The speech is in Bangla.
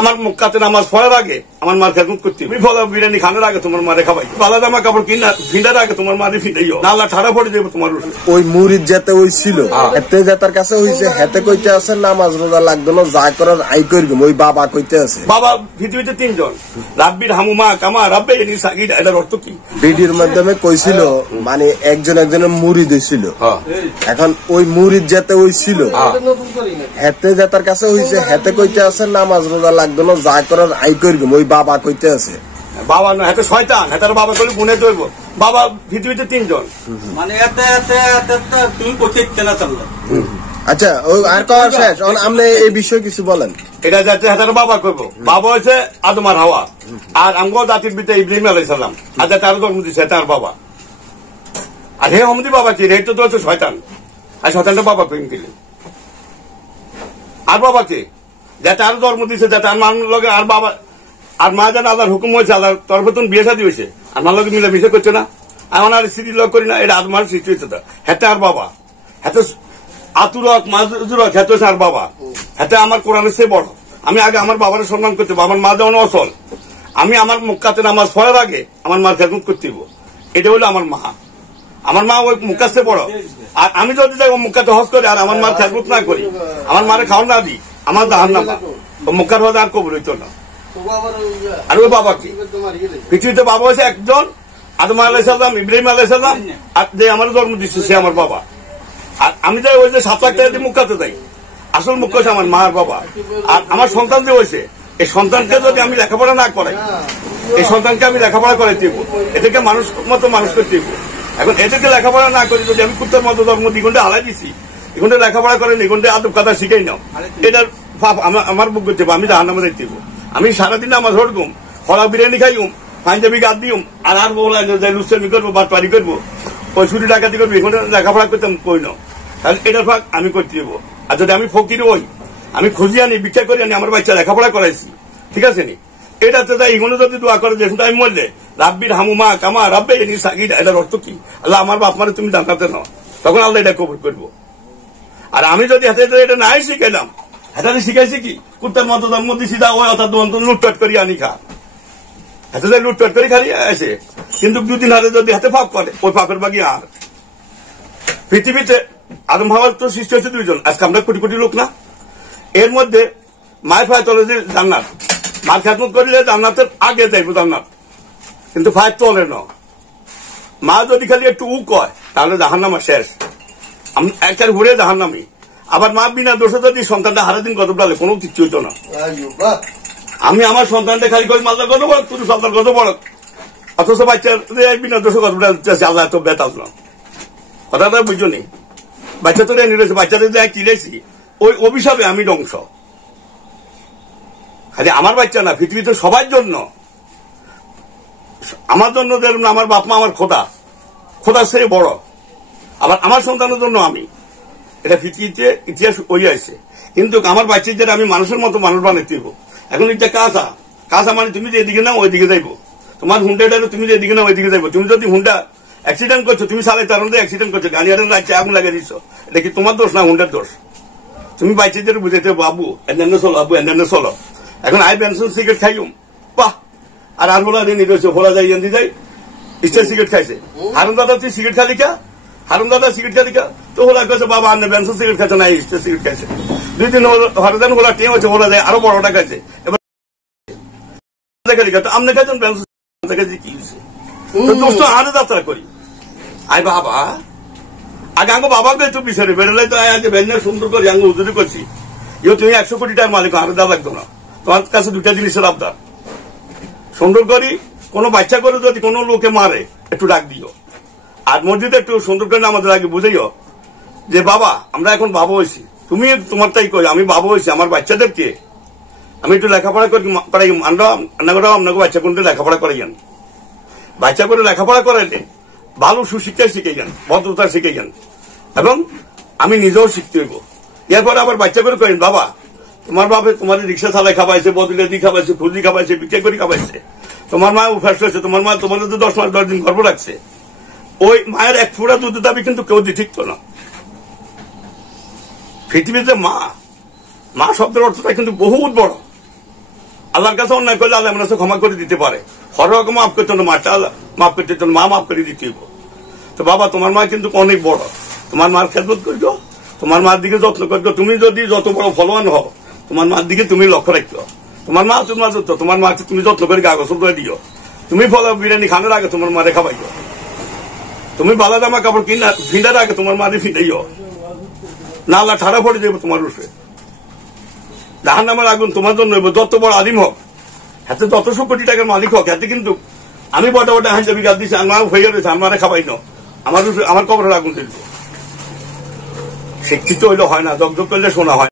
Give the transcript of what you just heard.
আমার মুক্কাতে নামাজ পড়ার আগে আমার মার খেদমত করতে তুমি ফলা বিরিয়ানি খানোর আগে তোমার মারে খাবাই বালা জামা কাপড় ফিনার আগে তোমার মারে ফিটাইও নালা ঠাড়া পড়ে যাবে তোমার ওই মুরিদ যেতে ওই ছিল এতে যেতার কাছে হইছে হেতে কইতে আছে নামাজ রোজা লাগবে না যা করার আই করবে ওই বাবা কইতে আছে বাবা পৃথিবীতে তিনজন রাব্বির হামুমা কামা রাব্বে এনি সাকিদ এটার অর্থ কি ভিডিওর মাধ্যমে কইছিল মানে একজনের মুরিদ হইছিল এখন ওই মুরিদ যেতে ওই ছিল হেতে যেতার কাছে হইছে হেতে কইতে আছে নামাজ রোজা লাগবে না যা করার আই করবে ওই বাবা কইতে আছে বাবা না এত শয়তান হেতার বাবা কইলে গুনে ধরবো বাবা পৃথিবীতে তিনজন মানে তুমি কোথায় কেনা চললো আচ্ছা ওই আর কওয়া শেষ আপনি এই বিষয়ে কিছু বলেন এটা যাচ্ছে হেতার বাবা করবো বাবা হচ্ছে আদম আর হাওয়া আর আমগো জাতির পিতা ইব্রাহিম আলাইহিস সালাম আর তার জন্ম দিচ্ছে তার বাবা আর হে হমদি বাবা কি রে তো হচ্ছে শয়তান আর শয়তানটা বাবা প্রেম কিলে আর বাবা কে যাতে আরো জন্ম দিচ্ছে যাতে আর মান লগে আর বাবা আর মা যেন আল্লাহর হুকুম হয়েছে আল্লাহর তরফে তুমি বিয়ে শাদী হয়েছে আর মার লগে মিলে মিশে করছে না এমন আর স্ত্রী লগ করি না এটা আদমার সৃষ্টি হয়েছে হেতে আর বাবা হেতে আতুরক মাজুরক হেতে আর বাবা হেতে আমার কোরআনের চেয়ে বড় আমি আগে আমার বাবার সম্মান করতে আমার মা যেমন অচল আমি আমার মুক্কাতে নামাজ পড়ার আগে আমার মার খেদমত করতে এটা হলো আমার মা আমার মা ওই মুক্কার চেয়ে বড় আর আমি যদি যাই ও মুক্কাতে হজ করি আর আমার মার খেদমত না করি আমার মারে খাওয়া না দিই আমার দাহার নামা ও মুক্কার হজ আর কবুল হইতো না আর ওই বাবা কি পৃথিবীতে বাবা হয়েছে একজন আদম আলাইহিস সালাম ইব্রাহিম আলাইহিস সালাম আর যে আমার জন্ম দিচ্ছে সে আমার বাবা আর আমি যাই ওই যে 7 লাখ টাকা দিয়ে মুক্কাতে যাই আসল মুখ্য হচ্ছে আমার মা আর বাবা আর আমার সন্তান যে হয়েছে এই সন্তানকে যদি আমি লেখাপড়া না করাই এই সন্তানকে আমি লেখাপড়া করাইতে এদেরকে মানুষ মতো মানুষ করতে এখন এদেরকে লেখাপড়া না করি যদি আমি কুত্তার মতো ধর্ম দ্বিগুণে হালাই দিচ্ছি এগুলো লেখাপড়া করেন এগুলো আদব কথা শিখাই নাও এটার আমার বুক করতে আমি জাহান্নামে দেখতে আমি সারাদিন আমার হরগুম ফলা বিরিয়ানি খাইম পাঞ্জাবি গাদ দিম আর বলা লুসামি করবো বা পারি করবো ওই চুরি ডাকাতি করবো এখানে লেখাপড়া করতাম কই না তাহলে এটার ভাগ আমি করতে দেবো আর যদি আমি ফকির হই আমি খুঁজি আনি ভিক্ষা করি আনি আমার বাচ্চা লেখাপড়া করাইছি ঠিক আছে নি এটাতে যাই এগুলো যদি দোয়া করে দেখুন আমি মরলে রাব্বির হামুমা কামা রাব্বে এনি সাকিদ এটার অর্থ কি আল্লাহ আমার বাপ মারে তুমি জানাতে নাও তখন আল্লাহ এটা কবুল করবো আর আমি যদি হাতে এটা নাই শিখাইলাম হাতে শিখাইছি কি কুত্তার মতো জন্ম দিছি দা ওই অর্থাৎ লুটপাট করি আনি খা হাতে লুটপাট করে খালি আসে কিন্তু দুদিন হাতে যদি হাতে পাপ করে ওই পাপের বাকি আর পৃথিবীতে আদম হাওয়ার তো সৃষ্টি হচ্ছে 2 জন আজকে আমরা কোটি কোটি লোক না এর মধ্যে মায়ের ফায় তলে যে জান্নাত মার খেদমত করলে জান্নাতের আগে যাইব জান্নাত কিন্তু ফায় তলে ন মা যদি খালি একটু কয় তাহলে জাহান্নামা শেষ আমি একবার ঘুরে জাহান্নামি আবার মা বিনা দোষে যদি সন্তানটা হারাদিন কত ডালে কোনো কিছু হইতো না আমি আমার সন্তানটা খালি করে মালদা কত বড় তুই সন্তান কত বড় অথচ বাচ্চা বিনা দোষে কত আল্লাহ এত বেতাল না কথাটা বুঝছো নি বাচ্চা তো রেনি রয়েছে বাচ্চাদের যা কিনেছি ওই অভিশাপে আমি ধ্বংস খালি আমার বাচ্চা না পৃথিবীতে সবার জন্য আমার জন্য যেরকম আমার বাপ মা আমার খোদা সে বড় আবার আমার সন্তানের জন্য আমি এটা পৃথিবীতে ইতিহাস ওই আছে কিন্তু আমার বাচ্চাদের আমি মানুষের মতো মানুষ বানাইতে দেবো এখন এটা কাঁচা মানে তুমি যে এদিকে নাও ওইদিকে যাইবো তোমার হুন্ডা তুমি যে এদিকে নাও ওইদিকে যাইবো তুমি যদি হুন্ডা অ্যাক্সিডেন্ট করছো তুমি সাড়ে তার মধ্যে অ্যাক্সিডেন্ট করছো গাড়ি আরেন রাখছে আগুন লাগিয়ে দিচ্ছ এটা কি তোমার দোষ না হুন্ডার দোষ তুমি বাচ্চাদের বুঝাইতে বাবু এনে চলো আবু এনে চলো এখন আই বেনসন সিগারেট খাইম বাহ আর হোলা দিয়ে নিয়েছে হোলা যাই এনে যাই স্টার সিগারেট খাইছে হারুন দাদা তুই সিগারেট খালি কা হারুন দাদা সিগারেট খালি কা তো হোলা কাছে বাবা আনে বেনসন সিগারেট খাইছে না স্টার সিগারেট খাইছে 2 দিন হারুদান হোলা টিম হচ্ছে হোলা যায় আরো বড়টা খাইছে এবার খালি কা তো আমনে খাইছেন বেনসন খাইছে কি হয়েছে দোস্ত আরো যাত্রা করি আই বাবা আগে আঙ্গ বাবাকে একটু পিছনে বেরোলে তো আজ বেঞ্জা সুন্দর করে আঙ্গ উদ্যোগ করছি তুমি 100 কোটি টাকার মালিক আরো দেওয়া লাগতো না তোমার কাছে 2টা জিনিসের আবদার সুন্দর করি কোন বাচ্চা করে যদি কোনো লোকে মারে একটু ডাক দিও আর মসজিদে একটু সুন্দর করে আমাদের আগে বুঝাইও যে বাবা আমরা এখন বাবা হয়েছি তুমি তোমারটাই কই আমি বাবা হয়েছি আমার বাচ্চাদেরকে আমি একটু লেখাপড়া করাই আপনাকে বাচ্চা কোনটা লেখাপড়া করাইয়েন বাচ্চা করে লেখাপড়া করাইলে ভালো সুশিক্ষা শিখে যান ভদ্রতা শিখে যান এবং আমি নিজেও শিখতে হইব এরপরে আবার বাচ্চা করে করেন বাবা তোমার বাপে তোমার রিক্সা চালাই খাবাইছে বদলে খাবাইছে ফুলজি খাবাইছে বিক্রি করে খাবাইছে তোমার মা উপাস হয়েছে তোমার মা তোমার 10 মাস 10 দিন গর্ভ রাখছে ওই মায়ের এক ফোঁটা দুধের দাবি কিন্তু কেউ ঠিক তো না পৃথিবীতে মা শব্দের অর্থটা কিন্তু বহুত বড় আল্লাহর কাছে অন্যায় করলে আল্লাহ আমার ক্ষমা করে দিতে পারে। হরকে মাফ করতে না, মাটা মাফ করতে জন্য মা মাফ করে দিতে হইব। তো বাবা তোমার মা কিন্তু অনেক বড়, তোমার মার খেদমত করছো, তোমার মার দিকে যত্ন করছো। তুমি যদি যত বড় ফলোয়ান হও, তোমার মার দিকে তুমি লক্ষ্য রাখছো। তোমার মা তোমার যত্ন, তোমার মাকে তুমি যত্ন করে কাগজ করে দিও। তুমি ফলো বিরিয়ানি খানোর আগে তোমার মারে খাবাইও। তুমি বালা জামা কাপড় ফিনার আগে তোমার মারে ফিনাইও, না আল্লাহ ঠাড়া পড়ে যাবে তোমার রূপে। জাহান্নামের আগুন তোমার জন্য যত বড় আলিম হোক, হাতে যতশো কোটি টাকার মালিক হোক, হাতে কিন্তু আমি বটা বটা হাঁসা বিকাশ দিচ্ছি, আমার হয়ে রয়েছে, আমার খাবাই না, আমার কবরের আগুন চলছে। শিক্ষিত হইলে হয় না, জগজগ করলে শোনা হয়।